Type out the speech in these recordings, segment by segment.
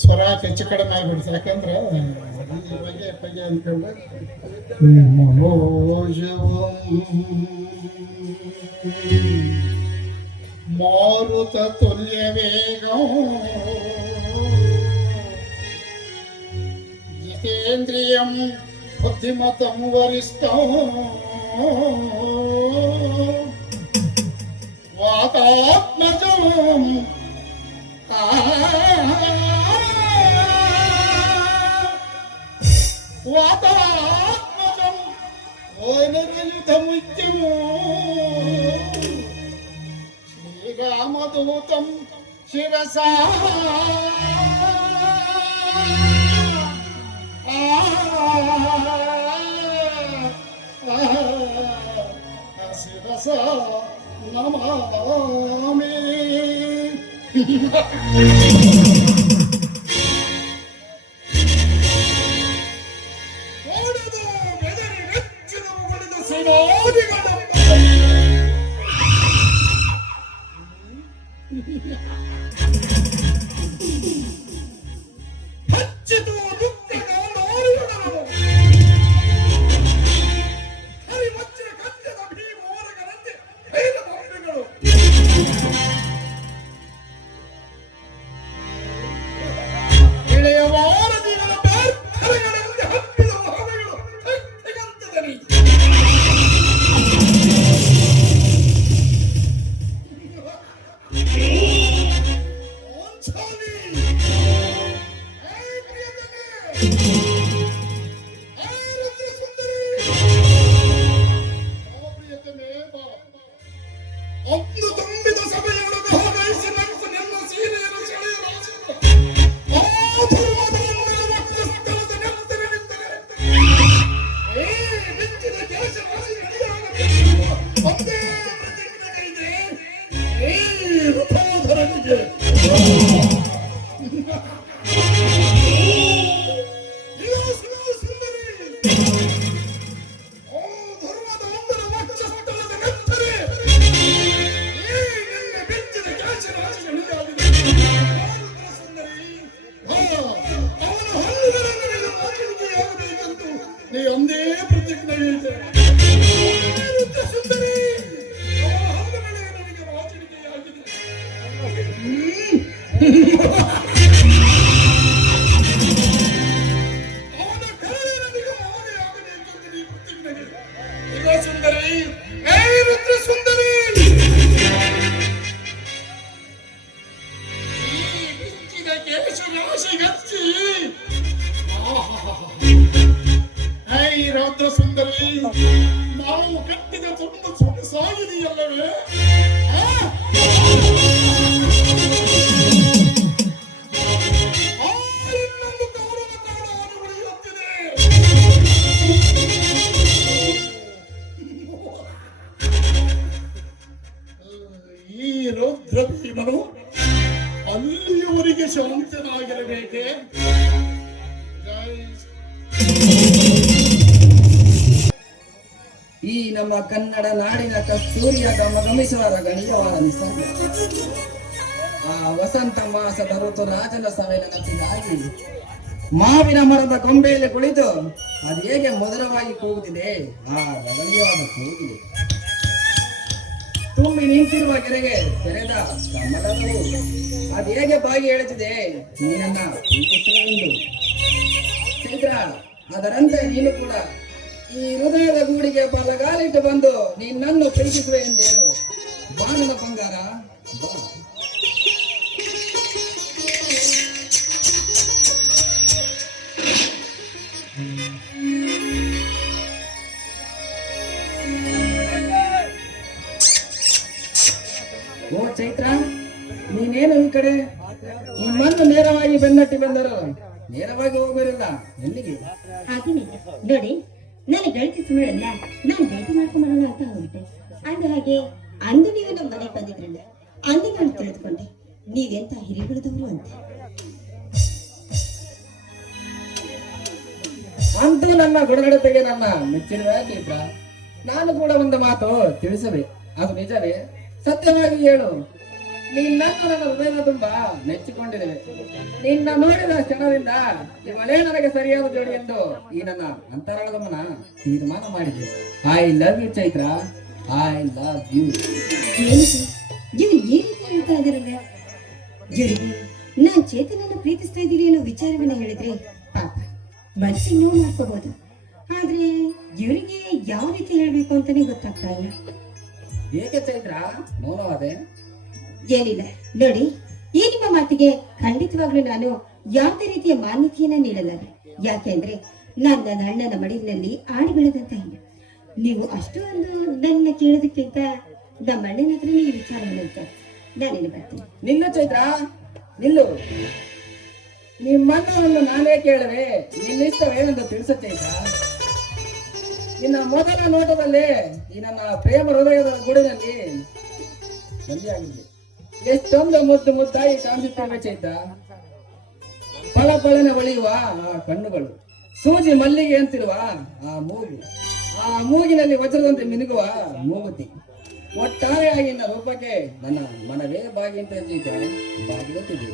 ಸ್ವರ ಹೆಚ್ಚು ಕಡಿಮೆ ಆಗ್ಬಿಡ್ತು. ಯಾಕಂದ್ರೆ ಬಗೆ ಬಗೆ ಅಂದ್ಕೊಂಡ್ರೆ ಮಾರುತ ತುಲ್ಯ ವೇಗ ಜಿತೇಂದ್ರಿಯಂ ಬುದ್ಧಿಮತಂ ವರಿಷ್ಠಂ ವಾತಾತ್ಮಜಂ ವಾತಾತ್ಮಜಂ ವೈನರಯುಧಮುಚ್ಯಮೋ ಶ್ರೀರಾಮದೂತಂ ಶಿರಸಾ ಶಿರಸಾ ನಮಾಮಿ. ಸುಂದರಿ, ನಾವು ಕಟ್ಟಿದ ತುಂಬ ಸಾಗಿದೆಯಲ್ಲವೇ? ಈ ರೌದ್ರ ಭೀಮನು ಅಲ್ಲಿಯವರೆಗೆ ಶಾಂತನಾಗಿರಬೇಕೆ? ಈ ನಮ್ಮ ಕನ್ನಡ ನಾಡಿನ ಕಸ್ತೂರಿಯ ಗಮನಿಸುವ ಗಣೀಯವಾದ ನಿಸರ್ಗ, ಆ ವಸಂತ ಮಾಸದ ಋತು ರಾಜನ ಸವೆಲನಕ್ಕಾಗಿ ಮಾವಿನ ಮರದ ಕೊಂಬೆಯಲ್ಲಿ ಕುಳಿತು ಅದು ಹೇಗೆ ಮಧುರವಾಗಿ ಕೂಗುತ್ತಿದೆ, ಆ ರಮಣೀಯವಾದ ಕೂಗಿದೆ. ತುಂಬಿ ನಿಂತಿರುವ ಕೆರೆಗೆ ತೆರೆದ ಕಮಲವು ಅದು ಹೇಗೆ ಬಾಗಿ ಹೇಳುತ್ತಿದೆ, ನೀನನ್ನ ಪ್ರೀತಿಸುವೆಂದು. ಚೈತ್ರ, ಅದರಂತೆ ನೀನು ಕೂಡ ಈ ಹೃದಯದ ಗೂಡಿಗೆ ಬಲಗಾಲಿಟ್ಟು ಬಂದು ನಿನ್ನನ್ನು ಪ್ರೀತಿಸುವೆ ಎಂದೇನು. ಬಾನನ ಬಂಗಾರ ಬಾ. ಓ ಚೈತ್ರ, ನೀನೇನು ಈ ಕಡೆ ನಿಮ್ಮನ್ನು ನೇರವಾಗಿ ಬೆನ್ನಟ್ಟಿ ಬಂದರು, ನೇರವಾಗಿ ಹೋಗಲಿಲ್ಲ, ಎಲ್ಲಿಗೆ? ನೋಡಿ, ನನಗೆ ಗೆಳತಿ ಸುಮ್ಮಳಲ್ಲ, ನಾನು ಭೇಟಿ ಮಾಡ್ಕೊಂಬರೋಣ ಅಂತ ಹೋಗ್ಬಿಟ್ಟೆ. ಅಂದ ಹಾಗೆ ಅಂದು ನೀವು ನಮ್ಮ ಮನೆಗೆ ಬಂದಿದ್ರಲ್ಲ, ಅಂದು ನಾನು ತಿಳಿದುಕೊಂಡೆ ನೀವೆಂತ ಹಿರಿಗಳದವರು ಅಂತ. ಅಂತೂ ನನ್ನ ಗುಣಗಡತೆಗೆ ನನ್ನ ಮೆಚ್ಚಿರುವ ಚೈತ್ರ, ನಾನು ಕೂಡ ಒಂದು ಮಾತು ತಿಳಿಸಬೇ, ಅದು ನಿಜವೇ? ಸತ್ಯವಾಗಿ ಹೇಳು, ನಿನ್ನನ್ನು ನನ್ನ ಹೃದಯದ ತುಂಬಾ ಮೆಚ್ಚಿಕೊಂಡಿದ್ದೇವೆ. ನಿನ್ನ ನೋಡಿದ ಕ್ಷಣದಿಂದ ಇವಳೇ ನನಗೆ ಸರಿಯಾದ ಜೋಡಿ ಎಂದು ಈ ನನ್ನ ಅಂತರಾಳದಮ್ಮನ ತೀರ್ಮಾನ ಮಾಡಿದೆ. I love you Chaitra, I love you. ಏನಿದು? ಇವ್ರು ಈ ರೀತಿ ಹೇಳ್ತಾ ಇದಾರಲ್ಲ? ಇವರಿಗೆ ನಾನ್ ಚೇತನನ್ನ ಪ್ರೀತಿಸ್ತಾ ಇದ್ದೀನಿ ಅನ್ನೋ ವಿಚಾರವನ್ನ ಹೇಳಿದ್ರೆ ಪಾಪ ಮನಸ್ಸಿಗೆ ನೋವು ಮಾಡ್ಕೋಬಹುದು. ಆದ್ರೆ ಇವರಿಗೆ ಯಾವ ರೀತಿ ಹೇಳ್ಬೇಕು ಅಂತಾನೆ ಗೊತ್ತಾಗ್ತಾ ಇಲ್ಲ. ಏಕೆ ಚೈತ್ರ ಮೌನವಾದೆ? ಏನಿಲ್ಲ ನೋಡಿ, ಈ ನಿಮ್ಮ ಮಾತಿಗೆ ಖಂಡಿತವಾಗ್ಲೂ ನಾನು ಯಾವುದೇ ರೀತಿಯ ಮಾನ್ಯತೆಯನ್ನ ನೀಡಲಾರೆ. ಯಾಕೆಂದ್ರೆ ನಾನು ನನ್ನ ಅಣ್ಣನ ಮಡಿಲಿನಲ್ಲಿ ಆಡಿ ಬೆಳೆದಂತ ಹೆಣ್ಣು. ನೀವು ಅಷ್ಟು ಒಂದು ನನ್ನ ಕೇಳೋದಕ್ಕಿಂತ ನಮ್ಮ ಅಣ್ಣನ ಹತ್ರ ಈ ವಿಚಾರವನ್ನು ನಾನೇನು ಬರ್ತೀನಿ. ನಿಲ್ಲು ಚೈತ್ರ, ನಿಲ್ಲು. ನಿಮ್ಮಣ್ಣನನ್ನು ನಾನೇ ಕೇಳುವೆ, ನಿನ್ನಿಷ್ಟವೇನೆಂದು ತಿಳಿಸ ಚೈತ್ರ. ನಿನ್ನ ಮೊದಲ ನೋಟದಲ್ಲಿ ಈ ನನ್ನ ಪ್ರೇಮ ಹೃದಯದ ಗೂಡಿನಲ್ಲಿ ಸಂಜೆಯಾಗಿದೆ. ಎಷ್ಟೊಂದು ಮುದ್ದು ಮುದ್ದಾಗಿ ಕಾಣಿಸುತ್ತಿವೆ ಚೈತ್ರ. ಫಳ ಫಳನೆ ಹೊಳೆಯುವ ಆ ಕಣ್ಣುಗಳು, ಸೂಜಿ ಮಲ್ಲಿಗೆ ಅಂತಿರುವ ಆ ಮೂಗು, ಆ ಮೂಗಿನಲ್ಲಿ ವಜ್ರದಂತೆ ಮಿನುಗುವ ಮೂಗುತಿ, ಒಟ್ಟಾರೆಯಾಗಿ ನಿನ್ನ ರೂಪಕ್ಕೆ ನನ್ನ ಮನವೇ ಬಾಗಿ ಅಂತ ಚೈತ್ರ ಬಾಗಿಲುತ್ತಿದೆ.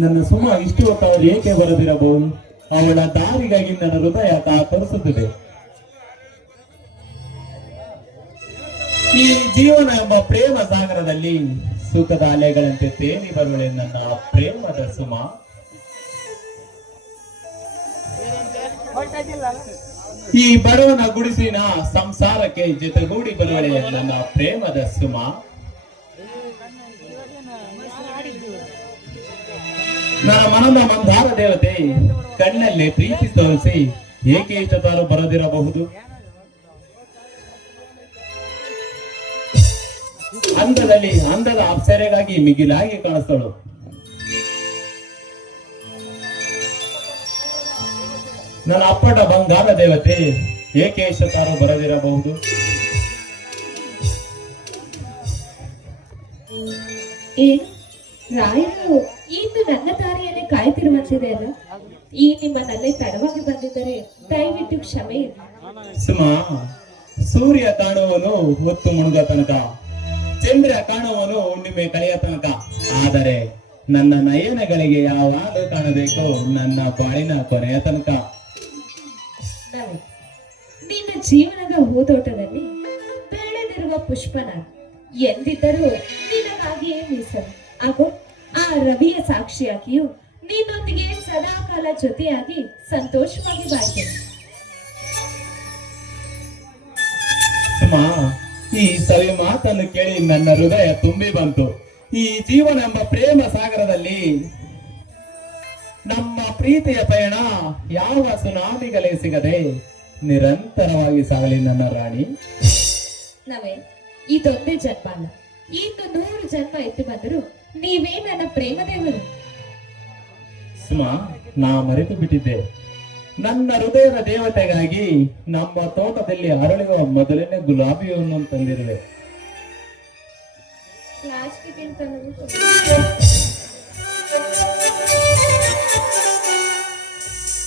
ನನ್ನ ಸುಮ ಇಷ್ಟು ಹೊತ್ತು ಅವಳು ಏಕೆ ಬರದಿರಬಹುದು? ಅವಳ ದಾರಿಗಾಗಿ ನನ್ನ ಹೃದಯ ಕಾತರಿಸುತ್ತದೆ. ಈ ಜೀವನ ಎಂಬ ಪ್ರೇಮ ಸಾಗರದಲ್ಲಿ ಸುಖದ ಅಲೆಗಳಂತೆ ತೇಲಿ ಬರುವಳೆ ನನ್ನ ಪ್ರೇಮದ ಸುಮ. ಈ ಬಡವನ ಗುಡಿಸಿನ ಸಂಸಾರಕ್ಕೆ ಜೊತೆಗೂಡಿ ಬರುವಳೆ ನನ್ನ ಪ್ರೇಮದ ಸುಮ. ನನ್ನ ಮನದ ಮಂದಾರ ದೇವತೆ ಕಣ್ಣಲ್ಲಿ ಪ್ರೀತಿ ತೋರಿಸಿ ಏಕೆ ಇಷ್ಟತಾರು ಬರದಿರಬಹುದು? ಅಂದದಲ್ಲಿ ಅಂದದ ಅಪ್ಸರೆಗಾಗಿ ಮಿಗಿಲಾಗಿ ಕಾಣಿಸ್ತಳು. ನನ್ನ ಅಪ್ಪಟ ಬಂಗಾರ ದೇವತೆ ಏಕೆ ಇಷ್ಟತಾರು ಬರದಿರಬಹುದು? ಏನು ರಾಯರು ಇಂದು ನನ್ನ ದಾರಿಯನ್ನೇ ಕಾಯ್ತಿರುವಂತಿದೆ ಅಲ್ಲ? ಈ ನಿಮ್ಮನ್ನಲ್ಲಿ ತಡವಾಗಿ ಬಂದಿದ್ದರೆ ದಯವಿಟ್ಟು ಕ್ಷಮೆ ಇರಲಿ. ಸುಮ, ಸೂರ್ಯ ಕಾಣುವನು ಹೊತ್ತು ಮುಳುಗ ತನಕ, ಚಂದ್ರ ಕಾಣುವನು ಹುಣ್ಣಿಮೆ ಕಳೆಯ ತನಕ. ಆದರೆ ನನ್ನ ನಯನಗಳಿಗೆ ಯಾವಾಗ ಕಾಣಬೇಕು ನನ್ನ ಬಾಳಿನ ಕೊನೆಯ ತನಕ. ನವೆ, ನಿನ್ನ ಜೀವನದ ಹೂದೋಟದಲ್ಲಿ ಬೆಳೆದಿರುವ ಪುಷ್ಪನ ಎಂದಿದ್ದರೂ ನಿನಗಾಗಿಯೇ ಮೀಸಲು. ಹಾಗೂ ಆ ರವಿಯ ಸಾಕ್ಷಿಯಾಗಿಯೂ ನಿನ್ನೊಂದಿಗೆ ಸದಾಕಾಲ ಜೊತೆಯಾಗಿ ಸಂತೋಷವಾಗಿ ಬಾಳ್ತೇನೆ. ಸುಮ, ಈ ಸವಿ ಮಾತನ್ನು ಕೇಳಿ ನನ್ನ ಹೃದಯ ತುಂಬಿ ಬಂತು. ಈ ಜೀವನ ಎಂಬ ಪ್ರೇಮ ಸಾಗರದಲ್ಲಿ ನಮ್ಮ ಪ್ರೀತಿಯ ಪಯಣ ಯಾವ ಸುನಾಮಿಗಳೇ ಸಿಗದೆ ನಿರಂತರವಾಗಿ ಸಾಗಲಿ ನನ್ನ ರಾಣಿ. ನವೆ, ಇದೊಂದೇ ಜನ್ಮ ಅಲ್ಲ, ಇನ್ನು 100 ಜನ್ಮ ಎತ್ತಿ ಬಂದರೂ ನೀವೇ ನನ್ನ ಪ್ರೇಮ ದೇವರು. ಸುಮ, ನಾ ಮರೆತು ಬಿಟ್ಟಿದ್ದೆ. ನನ್ನ ಹೃದಯದ ದೇವತೆಗಾಗಿ ನಮ್ಮ ತೋಟದಲ್ಲಿ ಅರಳುವ ಮೊದಲನೇ ಗುಲಾಬಿಯನ್ನು ತಂದಿರುವೆ.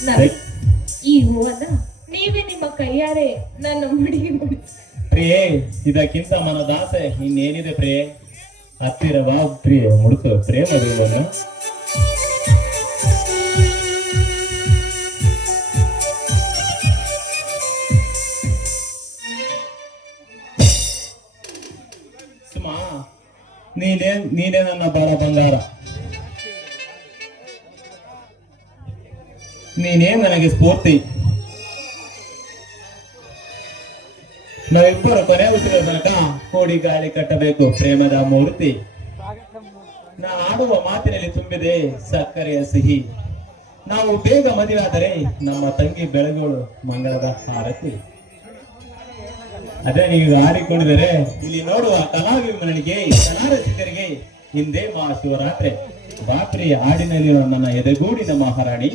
ನವೆ, ಈ ಹೂವನ್ನ ನೀವೇ ನಿಮ್ಮ ಕೈಯಾರೆ ನನ್ನ ಮುಡಿಗೆ ಮುಡಿಸಿ. ಪ್ರಿಯೇ, ಇದಕ್ಕಿಂತ ಮನದಾಸೆ ಇನ್ನೇನಿದೆ ಪ್ರಿಯೆ? ಹತ್ತಿರ ಬಾ ಪ್ರಿಯೆ, ಮುಡಿಸು ಪ್ರೇಮದ ಹೂವನ್ನು. ಸುಮಾ, ನೀನೇ ನನ್ನ ಬಾಳ ಬಂಗಾರ. ನೀನೇ ನನಗೆ ಸ್ಫೂರ್ತಿ. ನಾವಿಬ್ಬರು ಕೊನೆ ಉಸಿರ ತನಕ ಕೋಡಿ ಗಾಳಿ ಕಟ್ಟಬೇಕು ಪ್ರೇಮದ ಮೂರ್ತಿ. ನಾ ಆಡುವ ಮಾತಿನಲ್ಲಿ ತುಂಬಿದೆ ಸಕ್ಕರೆಯ ಸಿಹಿ. ನಾವು ಬೇಗ ಮದುವೆಯಾದರೆ ನಮ್ಮ ತಂಗಿ ಬೆಳಗೋಳು ಮಂಗಳದ ಹಾರತಿ. ಅದೇ ನೀವು ಆಡಿಕೊಂಡಿದರೆ ಇಲ್ಲಿ ನೋಡುವ ಕಲಾಭಿಮಾನಿಗೆ ಕಲಾರಸಿಕರಿಗೆ ಹಿಂದೆ ಮಹಾಶಿವರಾತ್ರಿ ರಾತ್ರಿ ಹಾಡಿನಲ್ಲಿರುವ ನನ್ನ ಎದೆಗೂಡಿನ ಮಹಾರಾಣಿ.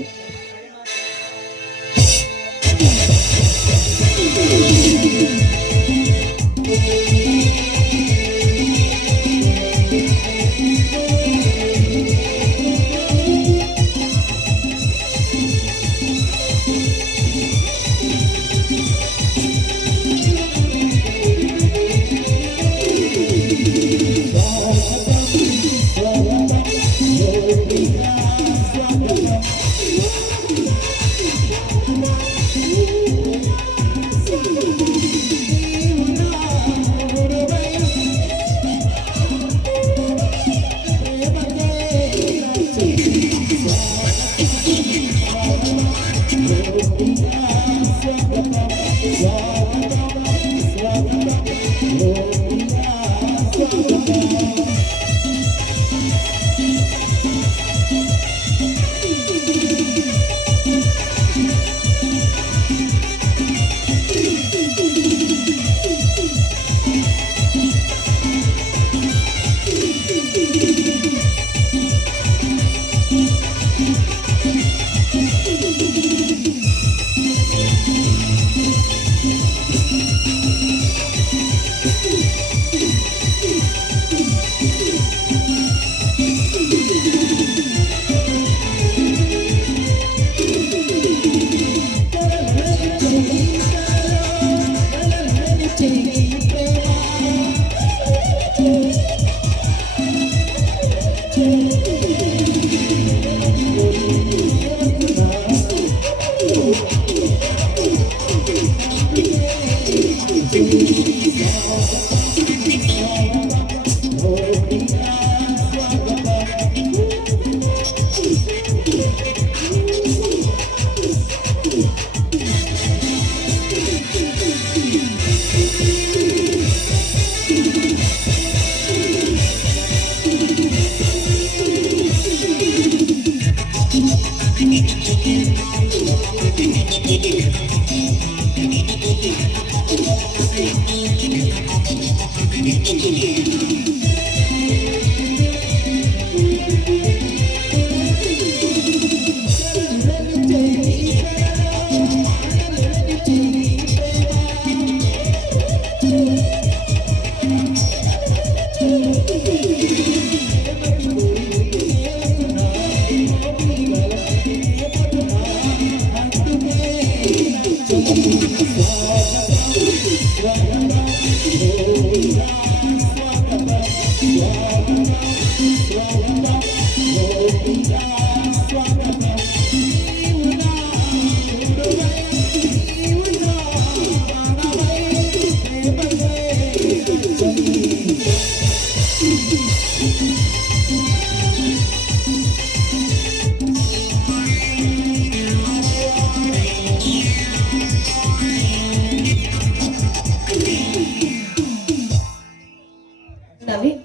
ನವೀನ್,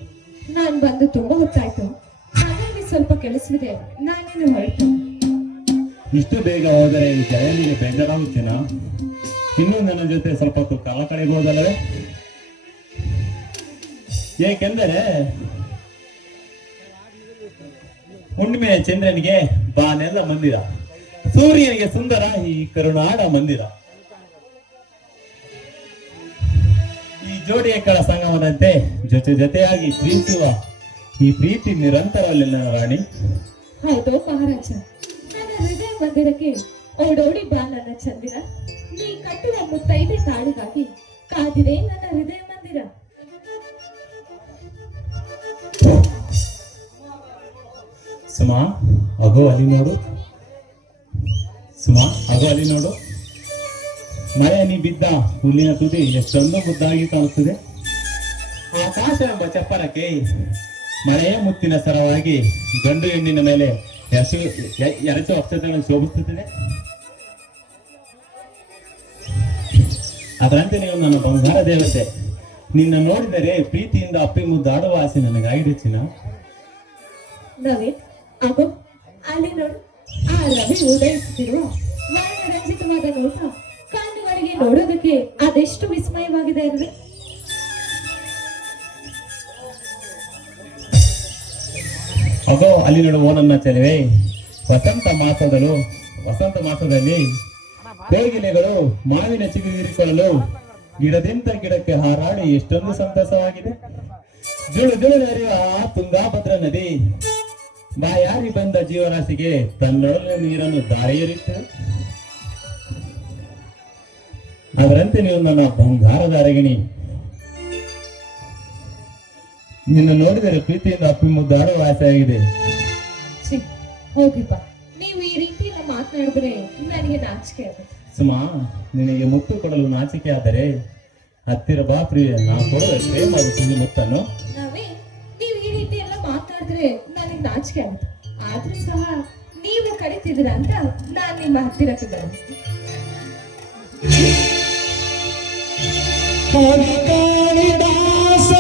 ನಾನ್ ಬಂದು ತುಂಬಾ ಹೊತ್ತಾಯ್ತು. ಹಾಗಾಗಿ ಸ್ವಲ್ಪ ಕೆಲಸವಿದೆ, ನಾನೇನು ಹೊರಟು. ಇಷ್ಟು ಬೇಗ ಹೋದರೆ ಈ ಜಯನಿಗೆ ಬೇಜಾರಾಗುತ್ತೇನಾ? ಇನ್ನೂ ನನ್ನ ಜೊತೆ ಸ್ವಲ್ಪ ಹೊತ್ತು ಕಾಲ ಕಳೆಯಬಹುದಲ್ಲವೇ? ಏಕೆಂದರೆ ಹುಣ್ಣಿಮೆಯ ಚಂದ್ರನಿಗೆ ಬಾನೆಲ್ಲ ಮಂದಿರ, ಸೂರ್ಯನಿಗೆ ಸುಂದರ ಈ ಕರುನಾಡ ಮಂದಿರ. ಈ ಜೋಡಿಯ ಕೆಳ ಸಂಗಮದಂತೆ ಜೊತೆಯಾಗಿ ಪ್ರೀತಿಸುವ ಈ ಪ್ರೀತಿ ನಿರಂತರವಲ್ಲ ನನ್ನ ರಾಣಿ. ಹೌದು ಮಹಾರಾಜ, ನನ್ನ ಹೃದಯ ಮಂದಿರಕ್ಕೆ ಓಡೋಡಿ ಬಾ ನನ್ನ ಚಂದಿರ. ನೀ ಕಟ್ಟುವ ಮುತ್ತೈದೆ ತಾಳಿಗಾಗಿ ಕಾದಿದೆ ನನ್ನ ಹೃದಯ ಮಂದಿರ. ಸುಮಾ, ಅಗೋ ಅಲ್ಲಿ ನೋಡು. ಸುಮಾ, ಅಗೋ ಅಲ್ಲಿ ನೋಡು. ಮಳೆ ನೀ ಬಿದ್ದ ಹುಲ್ಲಿನ ತುದಿ ಎಷ್ಟೊಂದು ಮುದ್ದಾಗಿ ಕಾಣುತ್ತದೆ. ಆಕಾಶ ಎಂಬ ಚಪ್ಪರಕ್ಕೆ ಮಳೆಯ ಮುತ್ತಿನ ಸರವಾಗಿ ಗಂಡು ಹೆಣ್ಣಿನ ಮೇಲೆ ಎರಚು ಅಕ್ಷತೆಗಳನ್ನು ಶೋಭಿಸುತ್ತದೆ. ಅದರಂತೆ ನೀವು ನನ್ನ ಬಂಗಾರ ದೇವತೆ. ನಿನ್ನ ನೋಡಿದರೆ ಪ್ರೀತಿಯಿಂದ ಅಪ್ಪಿ ಮುದ್ದಾಡುವ ಆಸೆ ನನಗಾಗಿದೆ ಚಿನ್ನ. ನವೀನ್, ಆಗೋ ಅಲ್ಲಿ ನೋಡು. ಆ ರವಿ ಉದಯಿಸುತ್ತಿರುವ ವರ್ಣರಂಜಿತವಾದ ನೋಟ ಕಣ್ಣುಗಳಿಗೆ ನೋಡೋದಕ್ಕೆ ಅದೆಷ್ಟು ವಿಸ್ಮಯವಾಗಿದೆ ಅಲ್ವೇ? ಅಗೋ ಅಲ್ಲಿ ನೋಡುವ ನನ್ನ ಚೆಲುವೆ. ವಸಂತ ಮಾಸದಲ್ಲಿ ಕೋಗಿಲೆಗಳು ಮಾವಿನ ಚಿಗುರಿಕೊಳ್ಳಲು ಗಿಡದಿಂದ ಗಿಡಕ್ಕೆ ಹಾರಾಡಿ ಎಷ್ಟೊಂದು ಸಂತಸವಾಗಿದೆ. ಜುಳು ಜುಳು ಹರಿಯುವ ತುಂಗಾಭದ್ರಾ ನದಿ ಬಾಯಾರಿ ಬಂದ ಜೀವರಾಶಿಗೆ ತನ್ನೊಡಲಿನ ನೀರನ್ನು ದಾರಿಯರಿತ್ತು. ಅದರಂತೆ ನೀವು ನನ್ನ ಬಂಗಾರದ ಅರಗಿಣಿ. ನಿನ್ನ ನೋಡಿದರೆ ಪ್ರೀತಿಯಿಂದ ಅಪ್ಪಿ ಮುದ್ದಾಡುವ ಆಸೆ ಆಗಿದೆ. ಹೋಗಿಪ್ಪ, ನೀವು ಈ ರೀತಿ ಎಲ್ಲ ಮಾತನಾಡಿದ್ರೆ ನನಗೆ ನಾಚಿಕೆ ಆಗುತ್ತೆ. ಸುಮಾ, ನಿನಗೆ ಮುತ್ತು ಕೊಡಲು ನಾಚಿಕೆ ಆದರೆ ಹತ್ತಿರ ಬಾ ಪ್ರಿಯ, ನಾ ಕೊಡುವೆ ಪ್ರೇಮ ಮುತ್ತನ್ನು. ನಾವೇ ನೀವು ಈ ರೀತಿ ಎಲ್ಲ ಮಾತಾಡಿದ್ರೆ ನನಗೆ ನಾಚಿಕೆ ಆಗುತ್ತೆ. ಆದ್ರೂ ಸಹ ನೀವು ಕರಿತಿದ್ದೀರ ಅಂತ ನಾನು ನಿಮ್ಮ ಹತ್ತಿರಕ್ಕೆ ಬರುತ್ತೆ. ಕೈಲಾಸ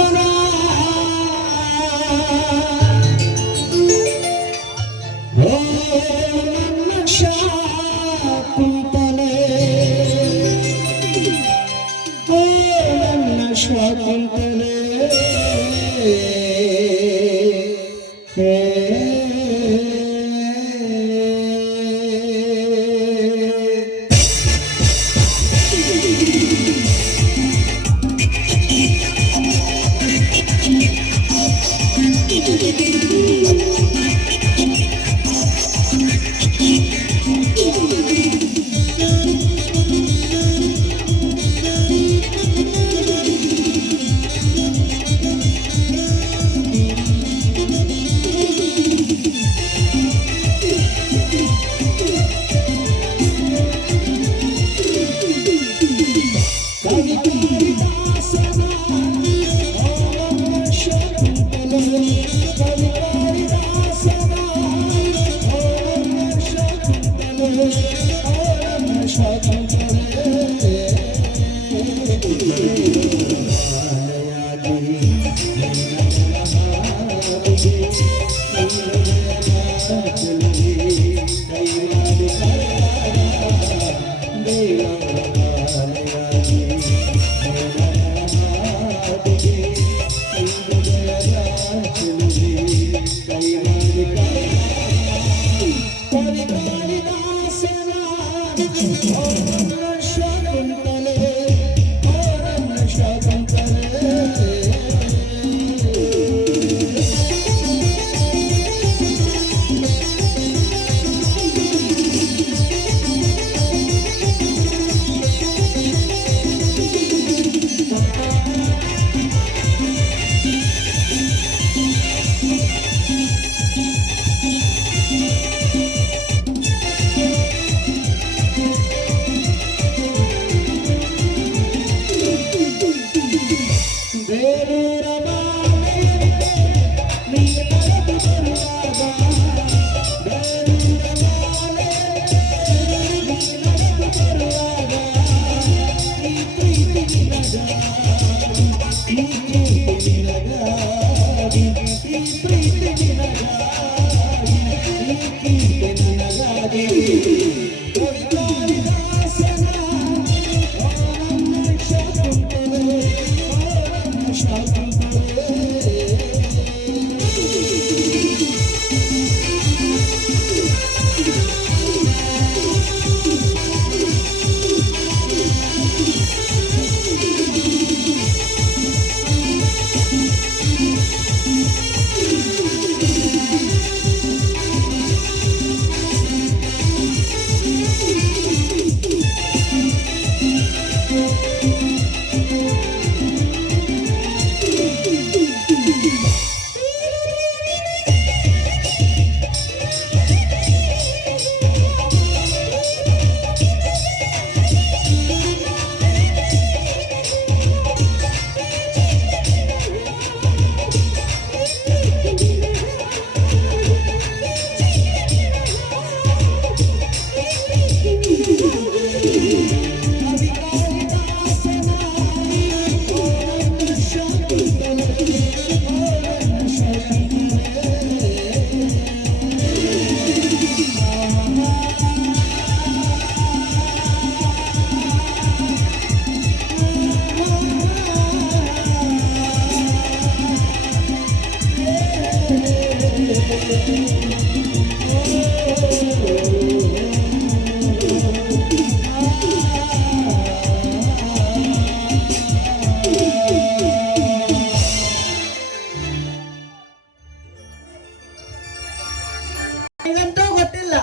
ಇದಂತೂ ಗೊತ್ತಿಲ್ಲ.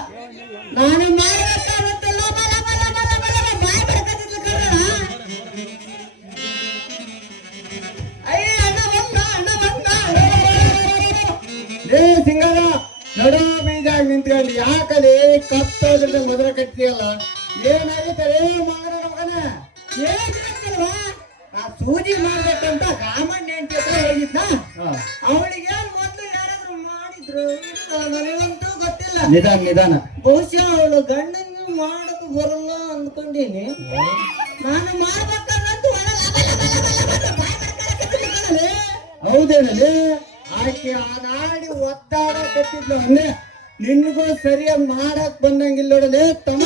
ನಾನು ಮಾಡ್ಬೇಕಾದಂತೆಲ್ಲ ಬಲ ಬಲ ಬಲ ಬಲ ಬಲ ಬಾಯ್ ಬಡ್ಕತ್ತಿದ್ಲು ಕರ್ಣ. ಅಯ್ಯ ಅಣ್ಣ ಬಂದ ಅಣ್ಣ ಬಂದ. ಏ ಸಿಂಗಾರ ನಡೋ ಬೀಜಾಗ ನಿಂತ್ಕೊಂಡು ಯಾಕಲ್ಲಿ ಕತ್ತೋದ್ರಿಂದ ಮೊದಲ ಕಟ್ಟಿಯಲ್ಲ ಏನಾಗಿದ್ದಾರೆ ಮಂಗನ ಮಗನ ಏನಾಗ್ತಲ್ವಾ? ಆ ಸೂಜಿ ಮಾಡ್ಬೇಕಂತ ಕಾಮಣ್ಣ ಅಂತ ಹೋಗಿದ್ದ. ಅವಳಿಗೆ ಮೊದ್ಲು ಯಾರಾದ್ರೂ ಮಾಡಿದ್ರು ಇಲ್ಲ, ನನಗಂತೂ ಗೊತ್ತಿಲ್ಲ. ನಿಧಾನ ನಿಧಾನ. ಬಹುಶಃ ಅವಳು ಗಂಡನ ಮಾಡಕ್ ಬರಲ್ಲ ಅಂದ್ಕೊಂಡೀನಿ. ನಾನು ಮಾಡ್ಬೇಕನ್ನಂತೂ ಹೌದೇನಲ್ಲಿ ಆಕೆ ಆನಾಡಿ ಒತ್ತಾಡಕತ್ತಿದ್ಲು ಅಂದ್ರೆ ನಿನ್ಗೂ ಸರಿಯಾಗಿ ಮಾಡಕ್ ಬಂದಂಗಿಲ್ಲ ನೋಡಲೇ ತಮ್ಮ.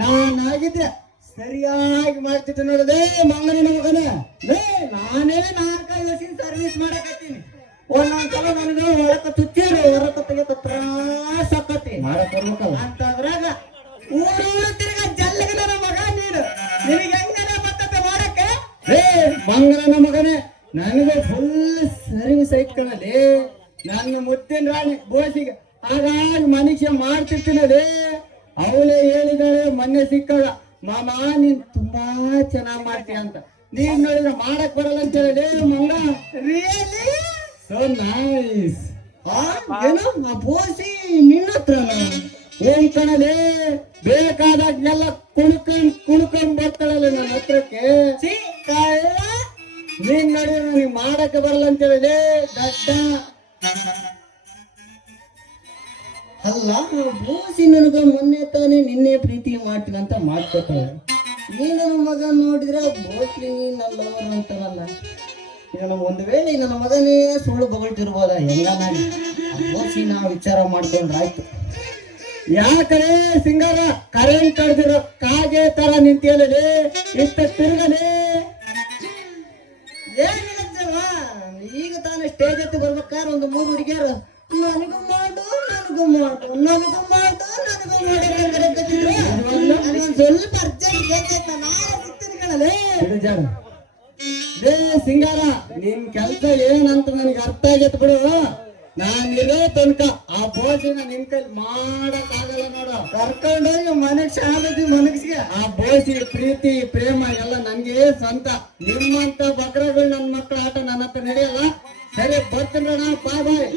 ನಾನಾಗಿದ್ದೆ ಸರಿಯಾಗಿ ಮಾಡ್ತಿದ್ದೆ ನೋಡಲೇ ಮಂಗನ ಮಗನ. ನಾನೇ 4-5 ವರ್ಷ ಸರ್ವಿಸ್ ಮಾಡಕತ್ತೀನಿ. ಒಂದೊಂದ್ಸಲ ನನಗೆ ಒಳಕ ತುಚ್ಚಿರು ಹೊರಕ ತೆಗೆತ ತ್ರಾಸ ಆಕತಿ ಮಾಡಕ್ ಬರ್ಬೇಕಲ್ಲ ಅಂತದ್ರಾಗ ಊರು ತಿರ್ಗ ಜಲ್ಲಗ ನನ್ನ ಮಗ ನೀನು. ನಿನಗೆ ಹೆಂಗನೆ ಬರ್ತದೆ ಮಾಡಕ್ಕೆ? ಮಂಗನ ಮಗನೇ ನನಗೆ ಫುಲ್ ಸರ್ವಿಸ್ ಐತ್ಕಣಲಿ. ನನ್ನ ಮುತ್ತಿನ ರಾಣಿ ಬೋಸಿಗೆ ಹಾಗಾಗಿ ಮನುಷ್ಯ ಮಾಡ್ತಿರ್ತೀನಲೇ. ಅವಳೇ ಹೇಳಿದಾಳೆ ಮೊನ್ನೆ ಸಿಕ್ಕಾಗ, ಮಾಮ ನೀನ್ ತುಂಬಾ ಚೆನ್ನಾಗ್ ಮಾಡ್ತೀಯ ಅಂತ. ನೀನ್ ನೋಡಿದ್ರೆ ಮಾಡಕ್ ಬರಲ್ಲ ಅಂತ ಹೇಳಿ ಮಂಗ. Really so nice. ಏನೋ ಆ ಬೋಸಿ ನಿನ್ನ ಹತ್ರನ? ಏನ್ ಕಣಲೆ ಬೇಕಾದಾಗೆಲ್ಲ ಕುಣ್ಕೊಂಡ್ ಬರ್ತಾಳಲ್ಲ ನನ್ನ ಹತ್ರಕ್ಕೆ. ಛೀ, ಕಳ್ಳ. ನೀನ್ ನೋಡಿದ್ರೆ ನನಗೆ ಮಾಡಕ್ಕೆ ಬರಲ್ಲ ಅಂತ ಹೇಳಿದೆ ದಡ್ಡ. ಅಲ್ಲ ಬೋಸಿ ನನಗ ಮೊನ್ನೆ ತಾನೇ ನಿನ್ನೆ ಪ್ರೀತಿ ಮಾಡ್ತೀನಿ ಅಂತ ಮಾಡ್ಕೊತಾಳೆ. ಈ ನನ್ನ ಮಗ ನೋಡಿದ್ರೆ ಬೋಸ್ಲಿ ನನ್ನ ಲವರ್ ಅಂತಾನಲ್ಲ. ಈಗ ಒಂದು ವೇಳೆ ನನ್ನ ಮಗನೇ ಸುಳ್ಳು ಬಗಳ್ತಿರ್ಬೋದ ಹೆಂಗನಾಗಿ ಬೋಸಿ ನಾವು ವಿಚಾರ ಮಾಡ್ಕೊಂಡ್ರಾಯ್ತು. ಯಾಕರೆ ಸಿಂಗಾರ ಕರೆಂಟ್ ಕಡ್ದಿರೋ ಕಾಗೆ ತರ ನಿಂತಿಯಲೇ ಇಷ್ಟ ತಿರುಗಲೇ. ಏನಿಲ್ಲಲ್ವಾ, ಈಗ ತಾನೇ ಸ್ಟೇಜ್ ಎತ್ತಿ ಬರ್ಬೇಕಾದ್ರೆ ಒಂದು 3 ಹುಡುಗಿಯರು ನನಗೂ ಮಾಡು ನನಗೂ ಮಾಡು ನನಗೂ ಮಾಡು ನನಗೂ ನೋಡೋಣ ಬರಕತ್ತಿದ್ರು. ನನಗೆ ಸ್ವಲ್ಪ ಅರ್ಜೆಂಟ್ ಬೇಕಾಯ್ತು, ನಾಳೆ ಸಿಗ್ತೀನಿ ಕಣಲೇ. ಬಿಡು ಜಾಗ. ಲೇ ಸಿಂಗಾರ, ನಿನ್ ಕೆಲ್ಸ ಏನಂತ ನನಗೆ ಅರ್ಥ ಆಗೈತ್ ಬಿಡು. ನಾನಿರೋ ತನಕ ಆ ಬೋಸಿನ ನಿನ್ ಕೈಲಿ ಮಾಡಕ್ ಆಗಲ್ಲ ನೋಡು. ಕರ್ಕೊಂಡೋಗಿ ಮನೆಗ್ ಶಾಲದಿ ಮನಗ್ಸಿಗೆ ಆ ಬೋಸಿ ಪ್ರೀತಿ ಪ್ರೇಮ ಎಲ್ಲ ನನ್ಗೆ ಸ್ವಂತ. ನಿಮ್ಮಂತ ಬಕ್ರಗಳು ನನ್ ಮಕ್ಕಳ ಆಟ ನನ್ನ ಹತ್ರ ನಡೆಯಲ್ಲ. ಸರಿ ಬರ್ತೀನಿ ಬಾಯ್ ಬಾಯ್.